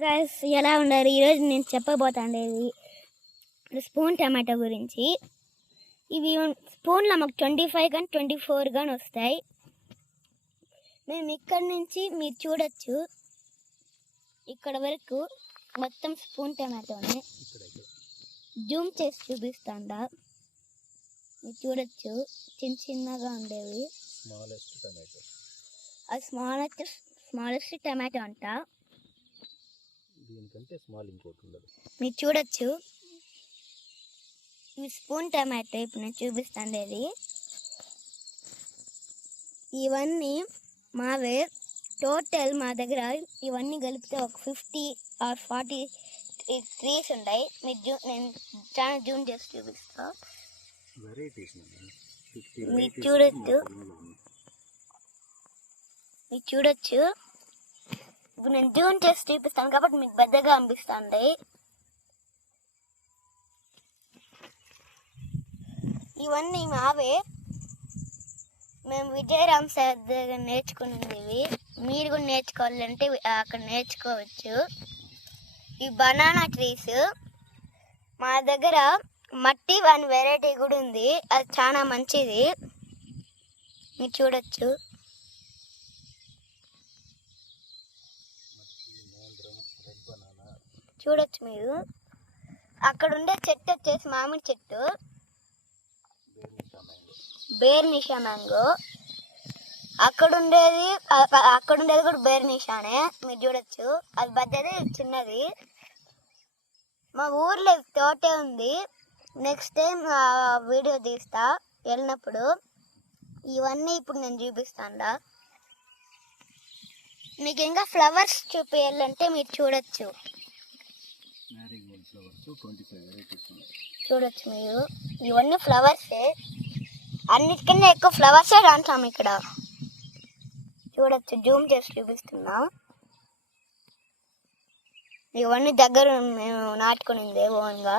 Guys ఎలా ఉన్నారు? ఈరోజు నేను చెప్పబోతాండేది స్పూన్ టమాటో గురించి. ఇవి స్పూన్లో మాకు ట్వంటీ ఫైవ్ కానీ ట్వంటీ ఫోర్ కానీ వస్తాయి. మేము ఇక్కడ నుంచి మీరు చూడొచ్చు. ఇక్కడ వరకు మొత్తం స్పూన్ టమాటోనే జూమ్ చేసి చూపిస్తాండా. మీరు చూడొచ్చు చిన్న చిన్నగా ఉండేవి. స్మాలెస్ట్ టమాటో అది స్మాలెస్ట్ స్మాలెస్ట్ టమాటో అంట. దీనికంటే స్మాల్ ఇంకోటి ఉండదు. మీరు చూడొచ్చు. ఈ స్పూన్ టమాటో ఇప్పుడు నేను చూపిస్తాండేది ఇవన్నీ మావే టోటల్ మా దగ్గర ఇవన్నీ కలిపితే ఒక ఫిఫ్టీ ఆర్ ఫార్టీ ట్రీస్ ఉంటాయి. మీరు జూ నేను చాలా జూమ్ చేసి చూపిస్తా. మీరు చూడొచ్చు. మీరు చూడొచ్చు. ఇప్పుడు నేను ట్యూన్ చేసి చూపిస్తాను కాబట్టి మీకు పెద్దగా అనిపిస్తుంది ఇవన్నీ మావే మేము విజయరామ్ సార్ దగ్గర నేర్చుకున్నది ఇవి మీరు కూడా నేర్చుకోవాలంటే అక్కడ నేర్చుకోవచ్చు ఈ బనానా ట్రీస్ మా దగ్గర మట్టి వన్ వెరైటీ కూడా ఉంది. అది చాలా మంచిది. మీరు చూడొచ్చు రెడ్ బనానా చూడొచ్చు మీరు. అక్కడ ఉండే చెట్టు వచ్చేసి మామిడి చెట్టు. బేర్నిషా మ్యాంగో మ్యాంగో. అక్కడ ఉండేది అక్కడ ఉండేది కూడా బేర్నిషానే మీరు చూడొచ్చు. అది పెద్దది చిన్నది. మా ఊర్లో తోటే ఉంది. నెక్స్ట్ టైం వీడియో తీస్తా. వెళ్ళినప్పుడు ఇవన్నీ ఇప్పుడు నేను చూపిస్తాను మీకు ఇంకా ఫ్లవర్స్ చూపించాలంటే మీరు చూడొచ్చు. Marigold flowers twenty five varieties ఉన్నాయి చూడొచ్చు మీరు. ఇవన్నీ ఫ్లవర్సే అన్నిటికన్నా ఎక్కువ ఫ్లవర్సే రాంటాం ఇక్కడ. చూడొచ్చు జూమ్ చేసి చూపిస్తున్నా. ఇవన్నీ దగ్గర మేము నాటుకునింది ఓన్గా.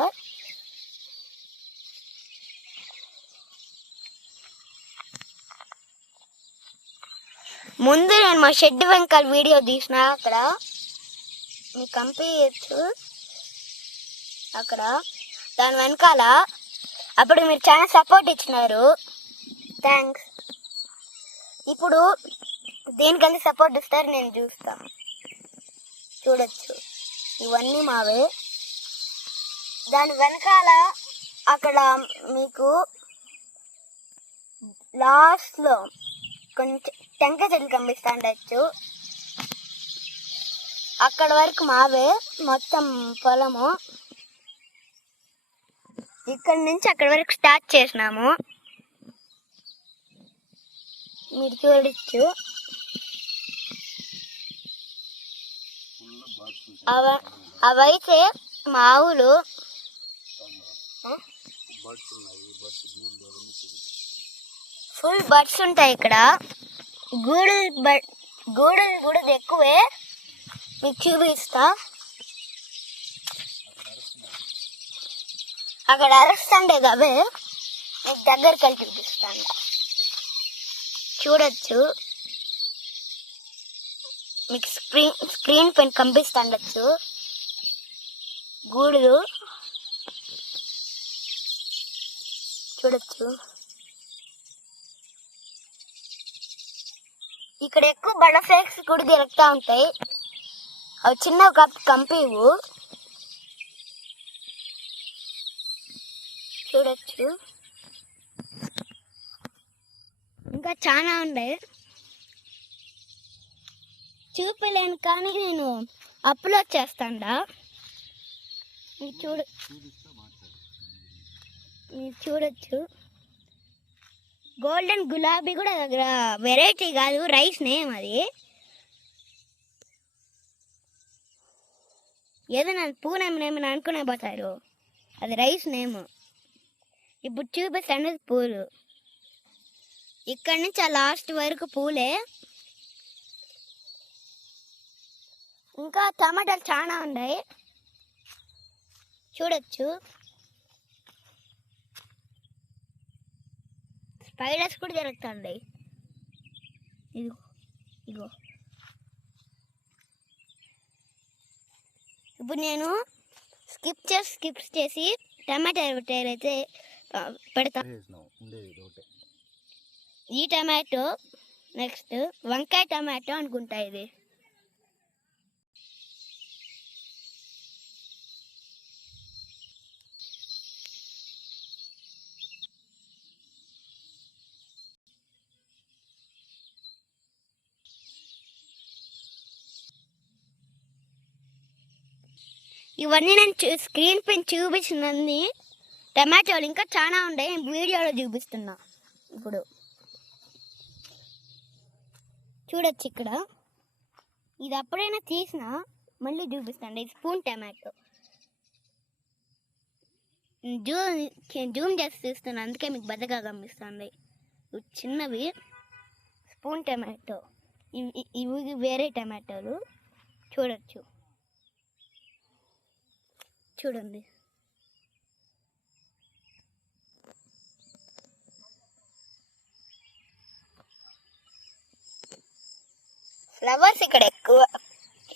ముందు నేను మా షెడ్ వెంకాల వీడియో తీసిన అక్కడ. మీకు కంపించచ్చు అక్కడ. దాని వెనకాల అప్పుడు మీరు చాలా సపోర్ట్ ఇచ్చినారు. థ్యాంక్స్ ఇప్పుడు దేనికంటే సపోర్ట్ ఇస్తారు నేను చూస్తా. చూడొచ్చు. ఇవన్నీ మావే. దాని వెనకాల అక్కడ మీకు లాస్ట్లో కొంచెం టెంకాయ చెట్లు కనిపిస్తా ఉండొచ్చు అక్కడ వరకు మావే మొత్తం పొలము. ఇక్కడ నుంచి అక్కడ వరకు స్టార్ట్ చేసినాము. మీరు చూడొచ్చు. అవ అవైతే మావులు. ఫుల్ బర్డ్స్ ఉంటాయి ఇక్కడ. గూడు బూడలు గూడులు కూడా ఎక్కువే. మీకు చూపిస్తా. అక్కడ అరుస్తుండేది అవే మీకు దగ్గరికి వెళ్ళి చూపిస్తాను. చూడొచ్చు. మీకు స్క్రీన్ స్క్రీన్ పైన కనిపిస్తుండొచ్చు గూడులు. చూడొచ్చు. ఇక్కడ ఎక్కువ బటర్ఫ్లైస్ కూడా తిరుగుతూ ఉంటాయి. అవి చిన్న కప్ కంపివు చూడొచ్చు. ఇంకా చాలా ఉన్నాయి చూపలేను కానీ నేను అప్లోడ్ చేస్తాడా. మీరు చూడ. మీరు చూడొచ్చు. గోల్డెన్ గులాబీ కూడా దగ్గర వెరైటీ కాదు రైస్ నేమ్ అది. ఏదైనా పూనేమ్ నేమని అనుకునే పోతారు. అది రైస్ నేమ్ ఇప్పుడు చూపిస్తాను పూలు. ఇక్కడ నుంచి ఆ లాస్ట్ వరకు పూలే. ఇంకా టమాటాలు చాలా ఉన్నాయి చూడొచ్చు. స్పైడర్స్ కూడా జరుగుతుంటాయి ఇదిగో ఇదిగో. ఇప్పుడు నేను స్కిప్ చేసి స్కిప్స్ చేసి టమాటా అయితే పెడతా. ఈ టమాటో నెక్స్ట్ వంకాయ టమాటో అనుకుంటా ఇది. ఇవన్నీ నేను చూ- స్క్రీన్ పైన చూపించినన్ని టమాటోలు ఇంకా చాలా ఉన్నాయి వీడియోలో చూపిస్తున్నా. ఇప్పుడు చూడొచ్చు ఇక్కడ. ఇది అప్పుడైనా తీసిన మళ్ళీ చూపిస్తాను. ఇది స్పూన్ టమాటో. జూమ్ జూమ్ చేసి చూస్తాను అందుకే మీకు బద్దగా కనిపిస్తుంది. చిన్నవి స్పూన్ టమాటో. ఇవి ఇవి వేరే టమాటోలు. చూడొచ్చు. చూడండి. ఫ్లవర్స్ ఇక్కడ ఎక్కువ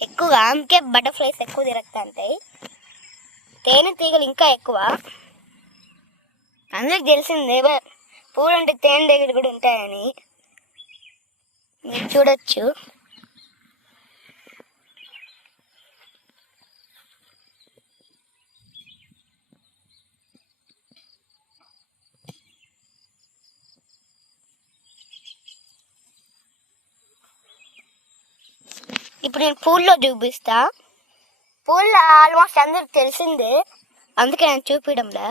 ఎక్కువగా అందుకే బటర్ఫ్లైస్ ఎక్కువ తిరుగుతుంటాయి. తేనె తీగలు ఇంకా ఎక్కువ. అందరికి తెలిసిందే పూలంటే పూలు అంటే తేనె దగ్గర కూడా ఉంటాయని. మీరు చూడొచ్చు. ఇప్పుడు నేను పూల్లో చూపిస్తా. పూల్లో ఆల్మోస్ట్ అందరికి తెలిసిందే. అందుకే నేను చూపించడంలే.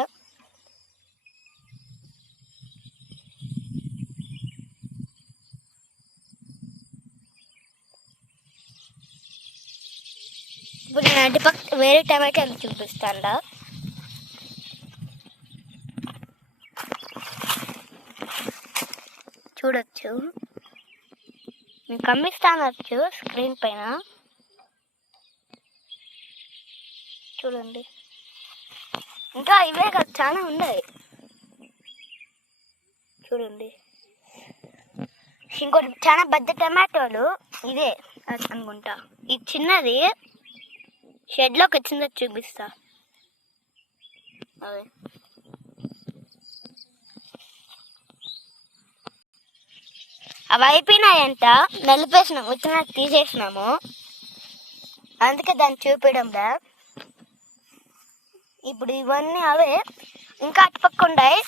ఇప్పుడు నేను అటుపక్క వేరే టమాటాలు చూపిస్తాను చూడొచ్చు. మీకు కనిపిస్తానొచ్చు స్క్రీన్ పైన చూడండి. ఇంకా ఇవే కాదు చాలా ఉన్నాయి. చూడండి. ఇంకోటి చాలా పెద్ద టమాటోలు ఇదే అనుకుంటా. ఇది చిన్నది షెడ్లోకి వచ్చిందో చూపిస్తా. అదే. అవి అయిపోయినాయంట. నలిపేసినాము వచ్చిన తీసేసినాము. అందుకే దాన్ని చూపించడంలా ఇప్పుడు ఇవన్నీ అవే. ఇంకా అటుపక్క ఉన్నాయి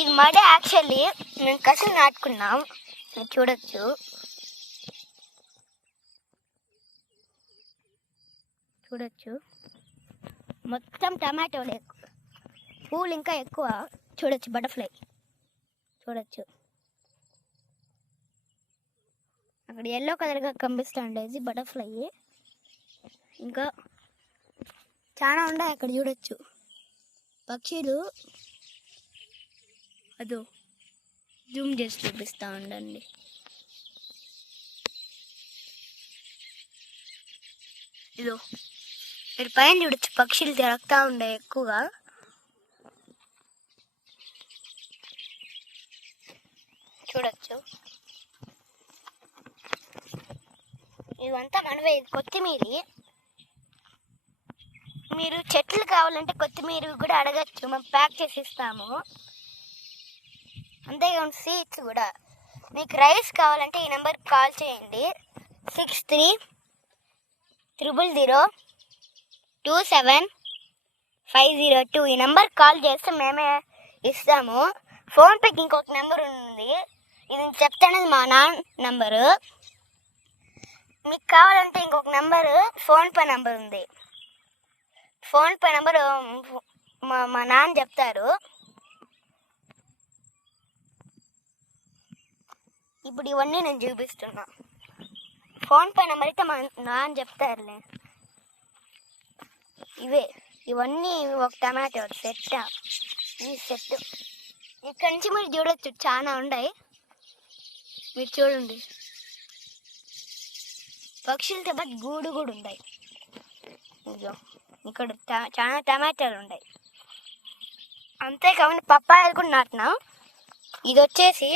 ఇది మడే యాక్చువల్లీ. మేము కసి నాటుకున్నాం. మీరు చూడొచ్చు. చూడొచ్చు. మొత్తం టమాటోలు. పూలు ఇంకా ఎక్కువ. చూడొచ్చు బటర్ఫ్లై. చూడొచ్చు. అక్కడ ఎల్లో కలర్గా కనిపిస్తూ ఉండేది బటర్ఫ్లై ఇంకా చాలా ఉన్నాయి అక్కడ చూడొచ్చు. పక్షులు అదో జూమ్ చేసి చూపిస్తూ ఉండండి. ఇదో ఇక్కడ పైన చూడొచ్చు పక్షులు తిరగతా ఉండే ఎక్కువగా. చూడొచ్చు. ఇవంతా మనమే. ఇది కొత్తిమీరి. మీరు చెట్లు కావాలంటే కొత్తిమీర కూడా అడగచ్చు. మేము ప్యాక్ చేసి ఇస్తాము. అంతేకాదు సీడ్స్ కూడా. మీకు రైస్ కావాలంటే ఈ నెంబర్కి కాల్ చేయండి. Six three triple zero two seven five zero two ఈ నెంబర్కి కాల్ చేస్తే మేమే ఇస్తాము. ఫోన్పేకి ఇంకొక నెంబర్ ఉంది. ఇది నేను చెప్తానది మా నాన్న నెంబరు మీకు కావాలంటే ఇంకొక నెంబరు ఫోన్పే నెంబర్ ఉంది. ఫోన్పే నెంబరు మా మా నాన్న చెప్తారు ఇప్పుడు ఇవన్నీ నేను చూపిస్తున్నా. ఫోన్పే నెంబర్ అయితే మా నాన్న చెప్తారులే. ఇవే ఇవన్నీ ఒక టమాటో సెట్ ఈ సెట్ ఇక్కడి నుంచి మీరు చూడొచ్చు చాలా ఉన్నాయి. మీరు చూడండి. పక్షులతో పాటు గూడు కూడా ఉన్నాయి ఇదిగో ఇక్కడ చాలా టమాటాలు ఉన్నాయి అంతేకాకుండా పప్పాయలు కూడా నాటినాం ఇది వచ్చేసి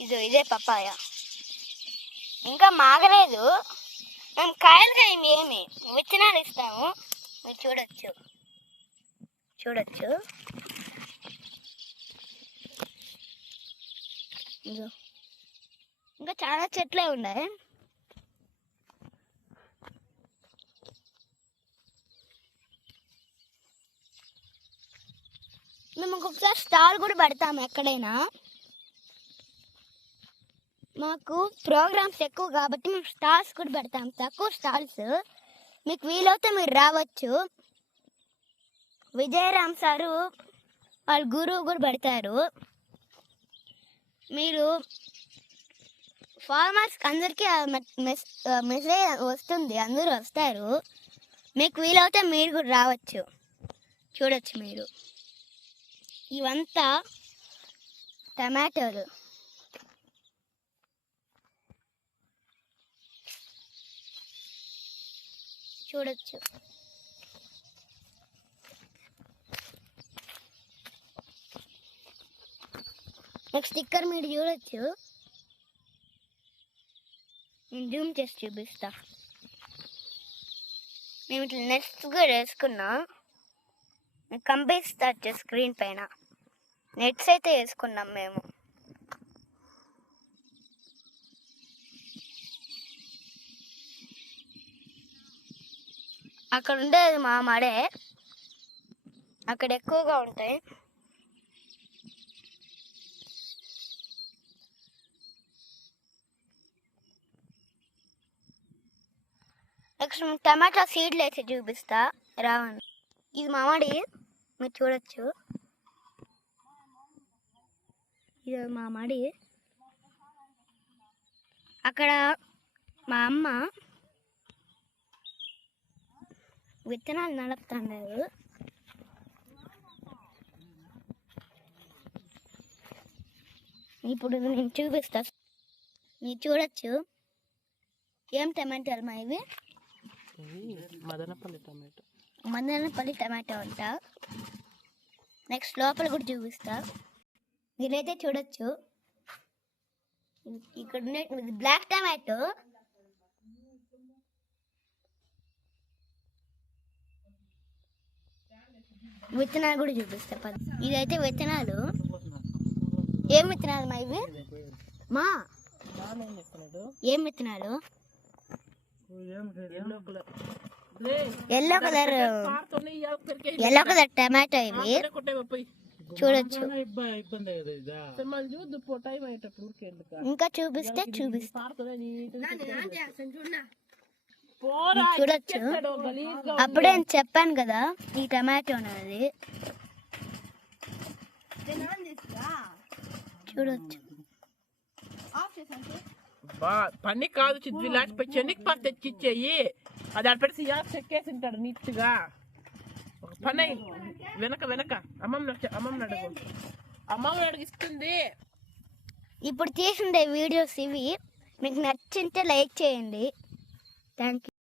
ఇదో ఇదే పప్పాయ. ఇంకా మాగలేదు. మేము కాయలుగా ఏమి? విత్తనాలు ఇస్తాము. మీరు చూడొచ్చు. చూడొచ్చు. ఇంకా చాలా చెట్లే ఉన్నాయి. మేము ఒక్కొక్కసారి స్టాల్ కూడా పెడతాము ఎక్కడైనా. మాకు ప్రోగ్రామ్స్ ఎక్కువ కాబట్టి మేము స్టాల్స్ కూడా పెడతాం తక్కువ స్టాల్స్. మీకు వీలవుతే మీరు రావచ్చు. విజయరామ్ సారు వాళ్ళ గురువు కూడా పెడతారు. మీరు ఫార్మర్స్కి అందరికీ మె- మెస్- మెసేజ్ వస్తుంది. అందరూ వస్తారు. మీకు వీలవుతే మీరు కూడా రావచ్చు. చూడొచ్చు మీరు. ఇవంతా టమాటోలు. చూడొచ్చు. నెక్స్ట్ స్టిక్కర్ మీరు చూడొచ్చు. నేను జూమ్ చేసి చూపిస్తా. మేము ఇట్లా నెట్స్గా కూడా వేసుకున్నా మీకు కంపిస్తా స్క్రీన్ పైన. నెట్స్ అయితే వేసుకున్నాం మేము. అక్కడ ఉండేది మా మడే. అక్కడ ఎక్కువగా ఉంటాయి. నెక్స్ట్ టమాటా సీడ్లు వేసి చూపిస్తా. రావండి ఇది మామిడి. మీరు చూడొచ్చు. ఇది మామిడి. అక్కడ మా అమ్మ విత్తనాలు నడుపుతున్నారు ఇప్పుడు నేను చూపిస్తా. మీరు చూడొచ్చు. ఏం టమాటాలు మా ఇవి? మదనపల్లి టమాటో. మందనపల్లి టమాటో అంట. నెక్స్ట్ లోపల కూడా చూపిస్తా. మీరైతే చూడొచ్చు. ఇక్కడ ఇది బ్లాక్ టమాటో విత్తనాలు కూడా చూపిస్తా. పద. ఇదైతే విత్తనాలు. ఏం విత్తనాలు మా ఇవి? మా. ఏం విత్తనాలు? Yellow colour. Yellow colour tomato ఇవి. చూడొచ్చు. ఇంకా చూపిస్తే చూపిస్తా. చూడొచ్చు. అప్పుడే చెప్పాను కదా ఈ టమాటో అనేది చూడొచ్చు. పని కాదు చిద్ది లాంటి చెన్నికి పని తెచ్చిచ్చేయి. అది అక్కడ పెట్టి చెక్కేసి ఉంటాడు నీట్గా. ఒక పని వెనక వెనక. అమ్మమ్మ అమ్మమ్మ అడుగు. అమ్మమ్మ అడిగిస్తుంది ఇప్పుడు తీసుండే వీడియోస్ ఇవి. మీకు నచ్చింటే లైక్ చేయండి. Thank you